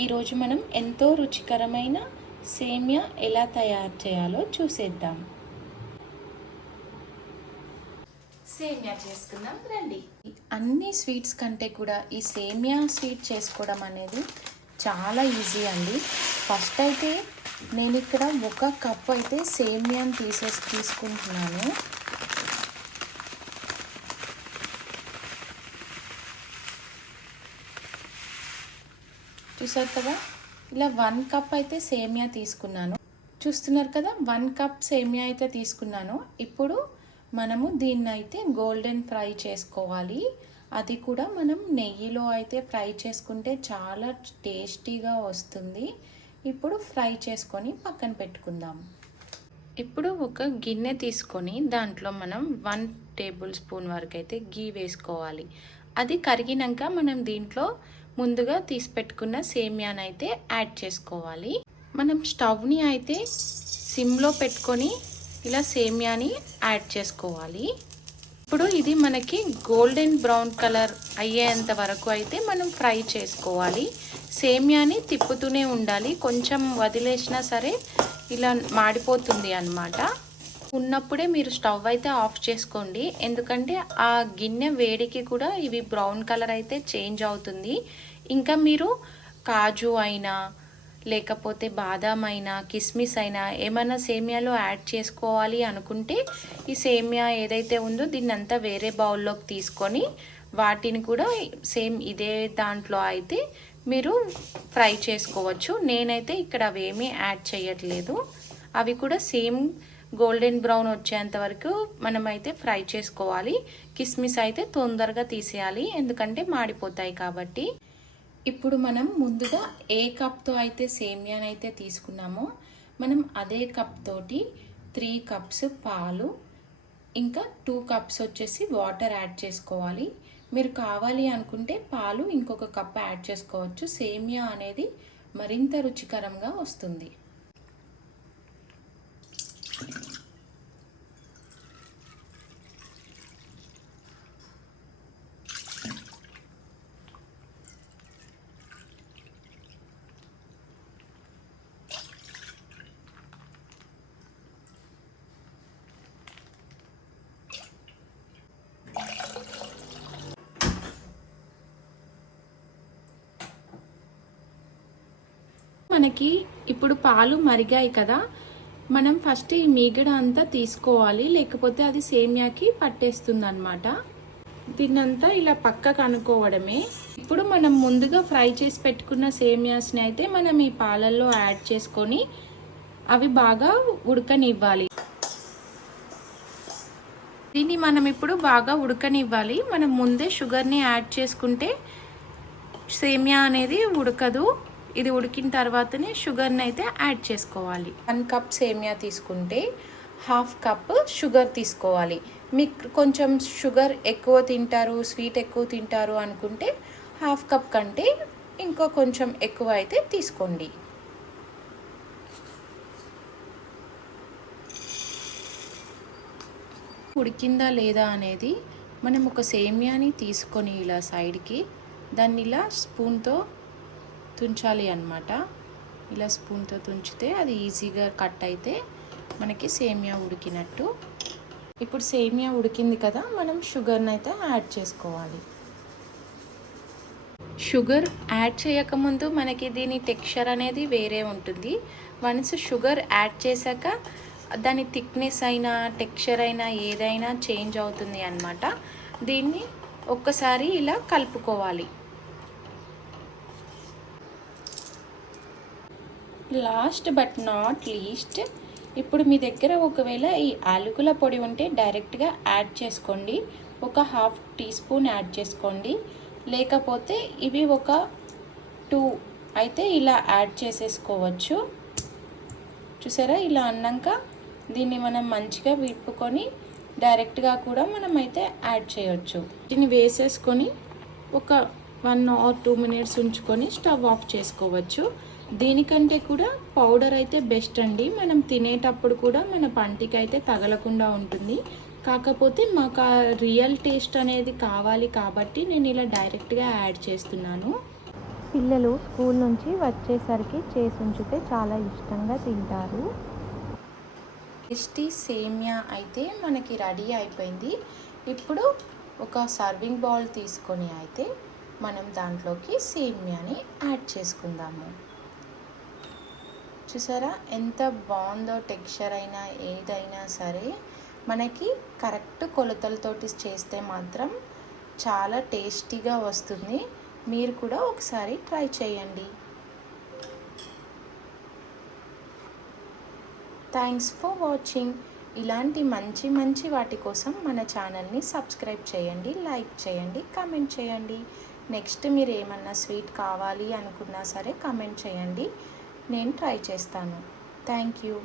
ఈరోజు మనం ఎంతో రుచికరమైన సేమియా ఎలా తయారు చేయాలో చూసేద్దాం. సేమియా చేసుకుందాం రండి. అన్ని స్వీట్స్ కంటే కూడా ఈ సేమియా స్వీట్ చేసుకోవడం అనేది చాలా ఈజీ అండి. ఫస్ట్ అయితే నేను ఇక్కడ 1 కప్ అయితే సేమియాని తీసుకుంటున్నాను. చూసారు కదా, ఇలా 1 కప్ అయితే సేమియా తీసుకున్నాను. చూస్తున్నారు కదా, 1 కప్ సేమియా అయితే తీసుకున్నాను. ఇప్పుడు మనము దీన్ని అయితే గోల్డెన్ ఫ్రై చేసుకోవాలి. అది కూడా మనం నెయ్యిలో అయితే ఫ్రై చేసుకుంటే చాలా టేస్టీగా వస్తుంది. ఇప్పుడు ఫ్రై చేసుకొని పక్కన పెట్టుకుందాం. ఇప్పుడు ఒక గిన్నె తీసుకొని దాంట్లో మనం 1 టేబుల్ స్పూన్ వరకు అయితే గీ వేసుకోవాలి. అది కరిగినాక మనం దీంట్లో ముందుగా తీసి పెట్టుకున్న సేమియాని అయితే యాడ్ చేసుకోవాలి. మనం స్టవ్ని అయితే సిమ్లో పెట్టుకొని ఇలా సేమియాని యాడ్ చేసుకోవాలి. ఇప్పుడు ఇది మనకి గోల్డెన్ బ్రౌన్ కలర్ అయ్యేంత వరకు అయితే మనం ఫ్రై చేసుకోవాలి. సేమియాని తిప్పుతూనే ఉండాలి, కొంచెం వదిలేసినా సరే ఇలా మాడిపోతుంది అన్నమాట. ఉన్నప్పుడే మీరు స్టవ్ అయితే ఆఫ్ చేసుకోండి, ఎందుకంటే ఆ గిన్నె వేడికి కూడా ఇవి బ్రౌన్ కలర్ అయితే చేంజ్ అవుతుంది. ఇంకా మీరు కాజు అయినా లేకపోతే బాదాం అయినా కిస్మిస్ అయినా ఏమైనా సేమియాలో యాడ్ చేసుకోవాలి అనుకుంటే ఈ సేమియా ఏదైతే ఉందో దీన్ని అంతా వేరే బౌల్లోకి తీసుకొని వాటిని కూడా సేమ్ ఇదే దాంట్లో అయితే మీరు ఫ్రై చేసుకోవచ్చు. నేనైతే ఇక్కడ అవేమీ యాడ్ చేయట్లేదు. అవి కూడా సేమ్ గోల్డెన్ బ్రౌన్ వచ్చేంత వరకు మనమైతే ఫ్రై చేసుకోవాలి. కిస్మిస్ అయితే తొందరగా తీసేయాలి, ఎందుకంటే మాడిపోతాయి కాబట్టి. ఇప్పుడు మనం ముందుగా ఏ కప్తో అయితే సేమియాని అయితే తీసుకున్నామో మనం అదే కప్ తోటి 3 కప్స్ పాలు ఇంకా 2 కప్స్ వచ్చేసి వాటర్ యాడ్ చేసుకోవాలి. మీరు కావాలి అనుకుంటే పాలు ఇంకొక కప్ యాడ్ చేసుకోవచ్చు. సేమియా అనేది మరింత రుచికరంగా వస్తుంది. మనకి ఇప్పుడు పాలు మరిగాయి కదా, మనం ఫస్ట్ ఈ మీగడ అంతా తీసుకోవాలి, లేకపోతే అది సేమియాకి పట్టేస్తుంది అన్నమాట. దీన్నంతా ఇలా పక్కకు అనుకోవడమే. ఇప్పుడు మనం ముందుగా ఫ్రై చేసి పెట్టుకున్న సేమియాస్ని అయితే మనం ఈ పాలల్లో యాడ్ చేసుకొని అవి బాగా ఉడకనివ్వాలి. దీన్ని మనం ఇప్పుడు బాగా ఉడకనివ్వాలి. మనం ముందే షుగర్ని యాడ్ చేసుకుంటే సేమియా అనేది ఉడకదు. ఇది ఉడికిన తర్వాతనే షుగర్ని అయితే యాడ్ చేసుకోవాలి. 1 కప్ సేమియా తీసుకుంటే 1/2 కప్ షుగర్ తీసుకోవాలి. మీకు కొంచెం షుగర్ ఎక్కువ తింటారు, స్వీట్ ఎక్కువ తింటారు అనుకుంటే 1/2 కప్ కంటే ఇంకో కొంచెం ఎక్కువ అయితే తీసుకోండి. ఉడికిందా లేదా అనేది మనం ఒక సేమియాని తీసుకొని ఇలా సైడ్కి దాన్ని ఇలా స్పూన్తో తుంచాలి అన్నమాట. ఇలా స్పూన్తో తుంచితే అది ఈజీగా కట్ అయితే మనకి సేమియా ఉడికినట్టు. ఇప్పుడు సేమియా ఉడికింది కదా, మనం షుగర్ని అయితే యాడ్ చేసుకోవాలి. షుగర్ యాడ్ చేయకముందు మనకి దీని టెక్స్చర్ అనేది వేరే ఉంటుంది. వన్స్ షుగర్ యాడ్ చేశాక దాని థిక్నెస్ అయినా టెక్స్చర్ అయినా ఏదైనా చేంజ్ అవుతుంది అన్నమాట. దీన్ని ఒక్కసారి ఇలా కలుపుకోవాలి. లాస్ట్ బట్ నాట్ లీస్ట్, ఇప్పుడు మీ దగ్గర ఒకవేళ ఈ యాలకుల పొడి ఉంటే డైరెక్ట్గా యాడ్ చేసుకోండి. ఒక 1/2 టీ స్పూన్ యాడ్ చేసుకోండి. లేకపోతే ఇవి ఒక 2 అయితే ఇలా యాడ్ చేసేసుకోవచ్చు. చూసారా, ఇలా అన్నాక దీన్ని మనం మంచిగా విప్పుకొని డైరెక్ట్గా కూడా మనం అయితే యాడ్ చేయొచ్చు. దీన్ని వేసేసుకొని ఒక 1 or 2 minutes ఉంచుకొని స్టవ్ ఆఫ్ చేసుకోవచ్చు. దీనికంటే కూడా పౌడర్ అయితే బెస్ట్ అండి. మనం తినేటప్పుడు కూడా మన పంటికి అయితే తగలకుండా ఉంటుంది. కాకపోతే మాకు ఆ రియల్ టేస్ట్ అనేది కావాలి కాబట్టి నేను ఇలా డైరెక్ట్గా యాడ్ చేస్తున్నాను. పిల్లలు స్కూల్ నుంచి వచ్చేసరికి చేసి ఉంచితే చాలా ఇష్టంగా తింటారు. టేస్టీ సేమియా అయితే మనకి రెడీ అయిపోయింది. ఇప్పుడు ఒక సర్వింగ్ బౌల్ తీసుకొని అయితే మనం దాంట్లోకి సేమియాని యాడ్ చేసుకుందాము. చూసారా ఎంత బాగుందో, టెక్స్చర్ అయినా ఏదైనా సరే మనకి కరెక్ట్ కొలతలతోటి చేస్తే మాత్రం చాలా టేస్టీగా వస్తుంది. మీరు కూడా ఒకసారి ట్రై చేయండి. Thanks for watching. ఇలాంటి మంచి మంచి వాటి కోసం మన ఛానల్ని సబ్స్క్రైబ్ చేయండి, లైక్ చేయండి, కామెంట్ చేయండి. నెక్స్ట్ మీరు ఏమన్నా స్వీట్ కావాలి అనుకున్నా సరే కామెంట్ చేయండి, నేను ట్రై చేస్తాను. Thank you.